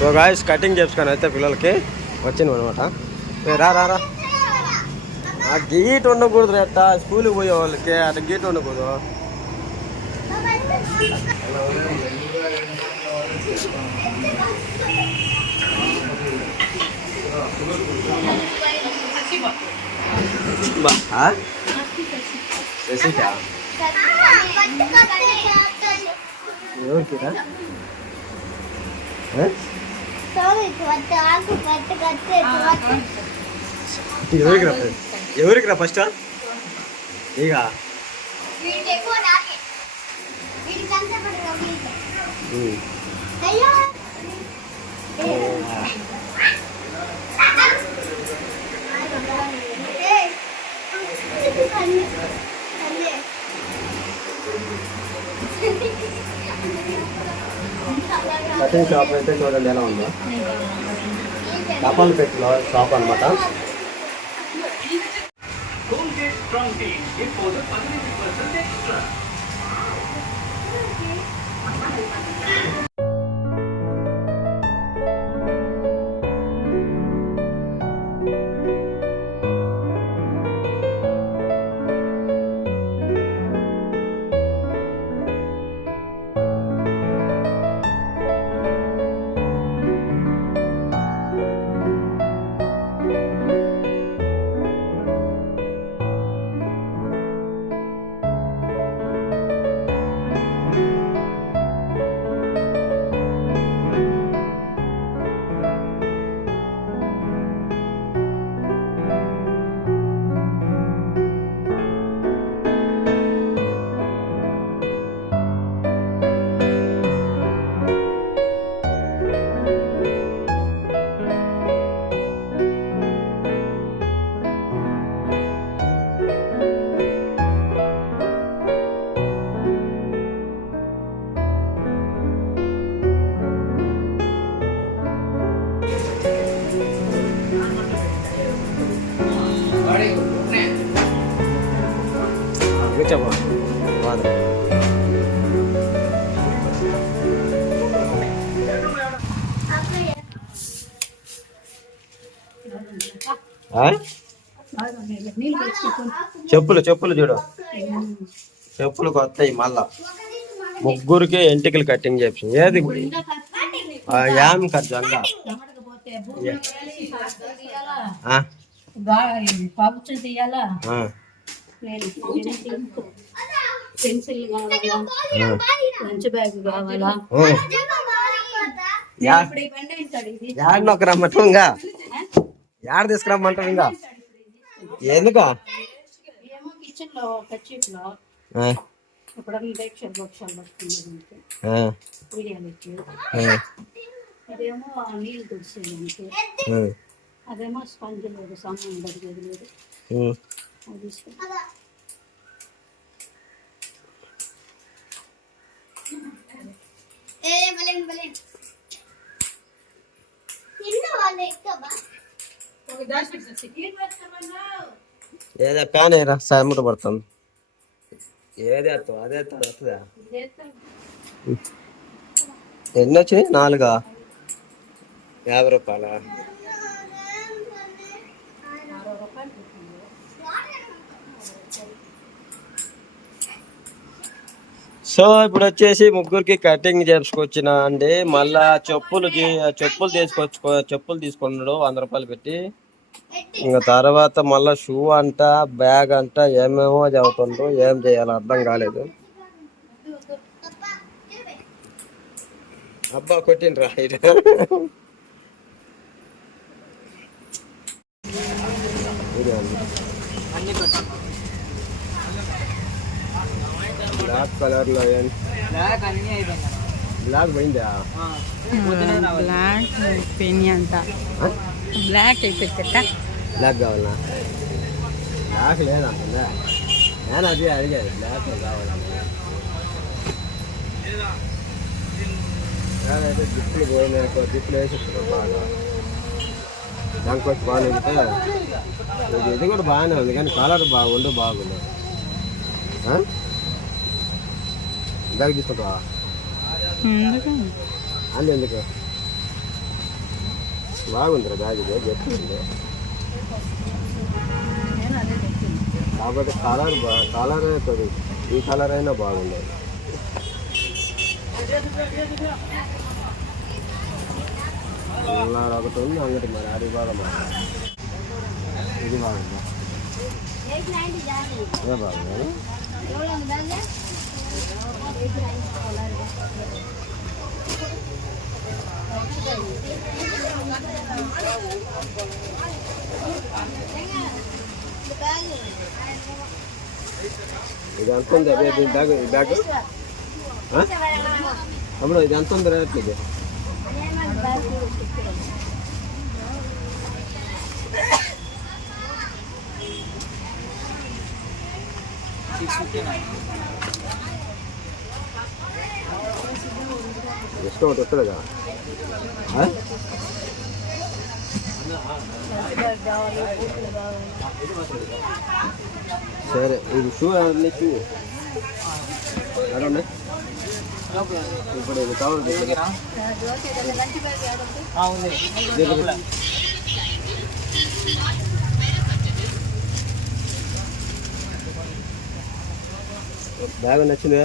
So guys cutting చేసుకొని అయితే పిల్లలకి వచ్చింది అనమాట రా రా ఆ గీట్ ఉండకూడదు అట్ట స్కూల్కి పోయే వాళ్ళకి అట్ట గీట్ ఉండకూడదు? శశికా? ఎవరికి రా ఎవరికి రా ఫస్ట్? ఇక ఉమ్. కటింగ్ షాప్ అయితే చూడండి ఎలా ఉందో? తపాలు పెట్టిన షాప్ అనమాట చెప్పులు చెప్పులు చూడు. చెప్పులు కొత్తవి మళ్ళా. ముగ్గురికి ఎంటికలు కటింగ్ చేసి ఏది? ఆ, యామ్ ఖర్చు పౌచ్ తీయాలా? ఆ, పెన్సిల్ కావాలా. లంచ్ బ్యాగ్ కావాలా? ఇప్పుడు యాడ్ నొక్క రమ్మంటావు ఇంకా? యాడ తీసుకురమ్మంటావు ఇంకా? ఎందుకు? కిచెన్లో కచ్చిప్లో బొక్షల్ పట్టుకునేదానికి ఆ, ఉయ్యాలకి ఆ, ఇదేమో నీళ్ళు తుడిచేదానికి ఆ, అదేమో స్పంజ్ లేదు సామాన్ దొరికేది లేదు. అది ఏదో ప్యాన్ రా సముద్ర పడుతుంది. ఏదే అదే వస్తుందా ఎన్ని వచ్చినాయి? నాలుగా? యాభై రూపాయల? సో ఇప్పుడు వచ్చేసి ముగ్గురికి కటింగ్ చేసుకొచ్చిన అండి. మళ్ళా చెప్పులు చెప్పులు తీసుకొచ్చుకో చెప్పులు తీసుకున్నాడు వంద రూపాయలు పెట్టి. ఇంకా తర్వాత మళ్ళా షూ అంట బ్యాగ్ అంట ఏమేమో చదువుతుండ్రు ఏం చేయాలో అర్థం కాలేదు. అబ్బా కొట్టిండ్రా. బ్లాక్ కలర్లో బ్లాక్ పోయిందా? బ్లాక్ పెన్ అంట. బ్లాక్ అయిపోయిందట బ్లాక్ కావాలా? బ్లాక్ లేదంటుందా నేను అది అడిగేది బ్లాక్ కావాలంటే నేనైతే జిప్పులు పోయినాకో జిప్పులు వేసిస్తారు బాగా. దానికి వచ్చి బాగానే ఉంటే ఇది ఇది కూడా బాగానే ఉంది కానీ కలర్ బాగుండు బాగుంది. ఆ? ఇందాక తీసుకుంటావా? ఎందుకు? బాగుందిరా బ్యాగ్ ఇది గట్టి ఉంది నేను అదే చెప్పింది కాబట్టి కలర్ బా కలర్ అవుతుంది ఈ కలర్ అయినా బాగుంది ఉల్లాడ ఒకటి ఉంది అంగటి మరి అది బాగా మరి ఇది బాగుంది ఇదే బాగుంది ఇది ఎంత ఉంది అదే దీని బ్యాగ్ ఈ బ్యాగ్ ఆ? అప్పుడు ఇది ఎంత ఉంది రేట్ ఇది డిస్కౌంట్ వస్తుందిగా ఆ? సరే ఇది షూ అన్నీ షూ అడగండి ఇప్పుడు ఇది కావాలి. బ్యాగ్ నచ్చిందా?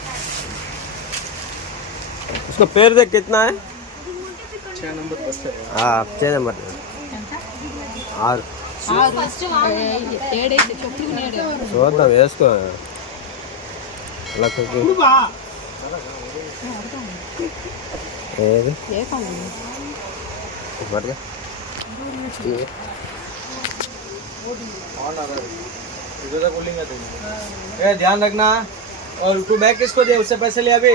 इसका पैर देख कितना है छः नंबर हाँ छः नंबर ఆరు ఏడైతే చెప్పులు నేడే చూద్దాం వేసుకో అలా కుక్కి. ఏది ఏ కాదు పట్టుగా ఇది. ए ध्यान रखना और तू बैग किसको दिया उससे पैसे लिया अभी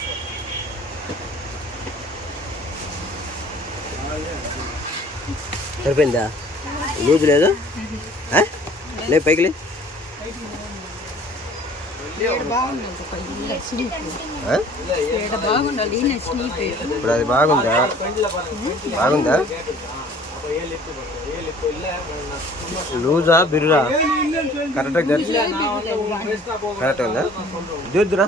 సరిపోయిందా? లూజ్ లేదు? లే పైకి లే. ఇప్పుడు అది బాగుందా? బాగుందా? లూజా బిర్రా? కరెక్ట్గా కరెక్ట్ ఉందా? చూద్దురా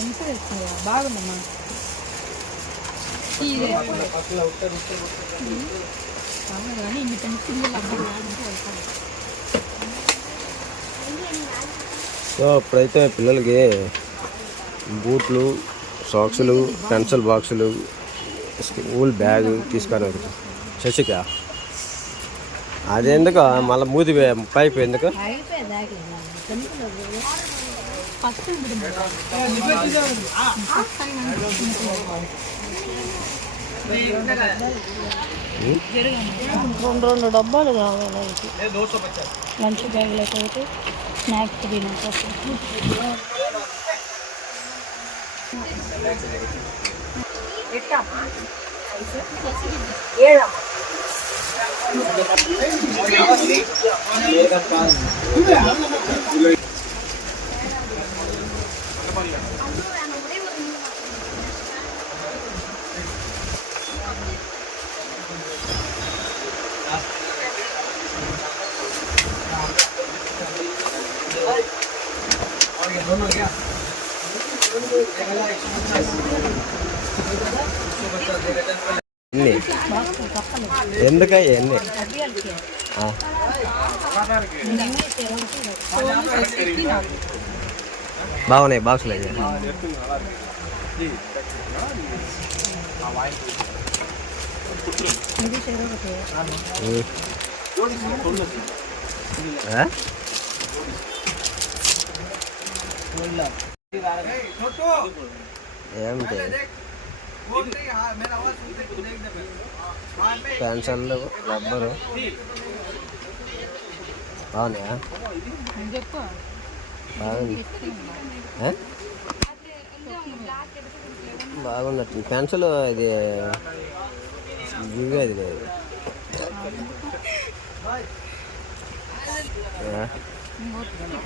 ఎంత బాగుందమ్మా. అవును కానీ ఇన్ని సో ఇప్పుడైతే పిల్లలకి బూట్లు సాక్సులు పెన్సిల్ బాక్సులు స్కూల్ బ్యాగ్ తీసుకొని శశిక అదెందుకు? మళ్ళీ మూతి పైపు ఎందుకు? ఫస్ట్ రెండు రెండు డబ్బాలు కావాలి లంచ్ బ్యాగ్లకు అయితే స్నాక్స్ తినకోసం ఏడమ్మా Gracias. ఎందుకయ్యా ఎన్ని ఆ. బాగున్నాయి బాక్సులు అయ్యా ఆ? ఏమిటి పెన్షన్లు రబ్బరు. బాగున్నాయా? బాగుంది. బాగున్నట్టు. పెన్సిల్ ఇది దిగేది అది లేదు.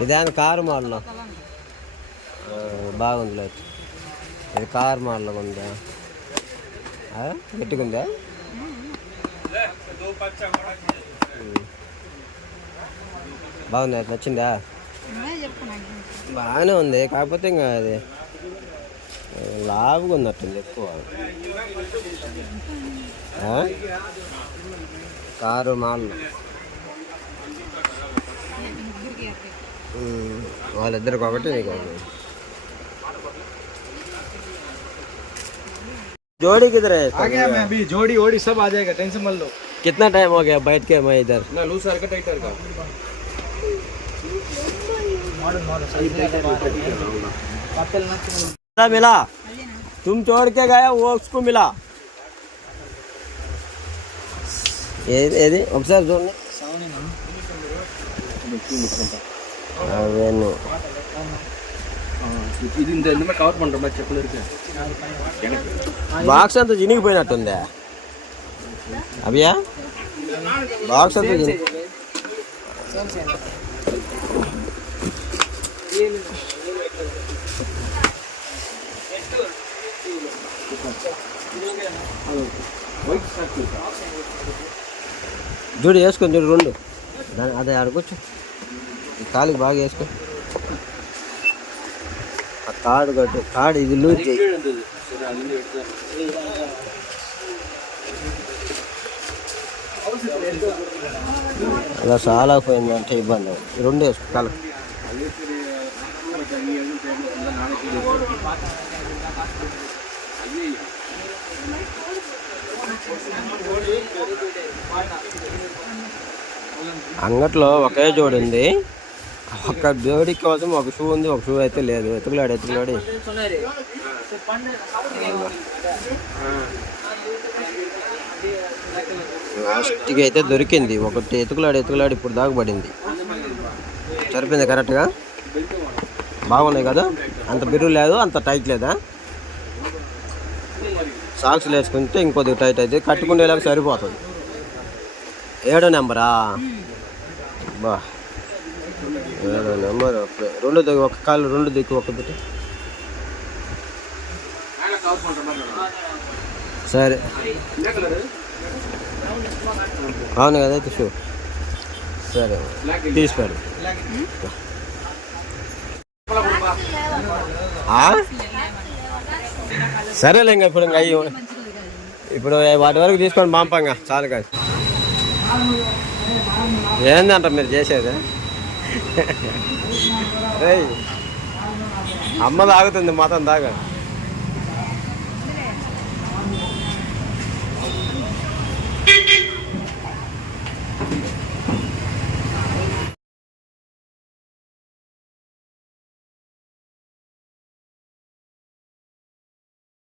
ఇదేమి కారు మోడల్? బాగుంది లేదు ఇది కారు మోడల్ ఉందా? పెట్టుకుందా బాగుంది అది నచ్చిందా? బాగానే ఉంది కాకపోతే ఇంకా అది లావుగా ఉన్నట్టుంది ఎక్కువ? కారు మాల్ వాళ్ళిద్దరికి ఒకటి నీకు जोड़ी किधर है? आ गया मैं अभी जोड़ी ओड़ी सब आ जाएगा टेंशन मत लो। कितना टाइम हो गया बैठ के मैं इधर? ना लूज सर्कट टाइटर का मॉडल मिला? तुम छोड़ के गया वो उसको मिला। ये ये ऑब्ज़र्व जोन ने। अबे नो। இது இந்த இந்த மாதிரி கவர் பண்ற மாதிரி செப்பல் இருக்கு బాక్స్ అంతా చినిగిపోయినట్టుందే అభియా బాక్స్ అంతా చిని చూడు వేసుకొని చూడు రెండు దాని అదే ఆడుకోవచ్చు ఈ కాలుకి బాగా వేసుకో ఆ కాడు కట్టు కాడు ఇది లూజ్ చేయి. అలా చాలా పోయిందంటే ఇబ్బంది. రెండు వేసుకో అంగట్లో ఒకే జోడు ఉంది. ఒక జోడి కోసం ఒక షూ ఉంది ఒక షూ అయితే లేదు. ఎతుకులాడు ఎతుకులాడి లాస్ట్కి అయితే దొరికింది. ఒకటి ఎతుకులాడి ఎతుకులాడి ఇప్పుడు దాకా పడింది. సరిపోయింది కరెక్ట్గా? బాగున్నాయి కదా? అంత బిర్రు లేదు అంత టైట్ లేదా? సాక్స్ వేసుకుంటే ఇంకొద్ది టైట్ అయితే కట్టుకునేలాగా సరిపోతుంది. ఏడో నెంబరా? బా. నెంబర్ రెండు దగ్గర ఒక కాలు రెండు దిక్కు ఒక బిట్ సరే. అవును కదా అయితే షూ. సరే. తీసుకోండి సరేలే ఇంకా ఇప్పుడు ఇంకా అయ్యి. ఇప్పుడు వాటి వరకు తీసుకొని పంపంగా చాలు కాదు. ఏందంట మీరు చేసేది? అమ్మ తాగుతుంది మతం తాగా.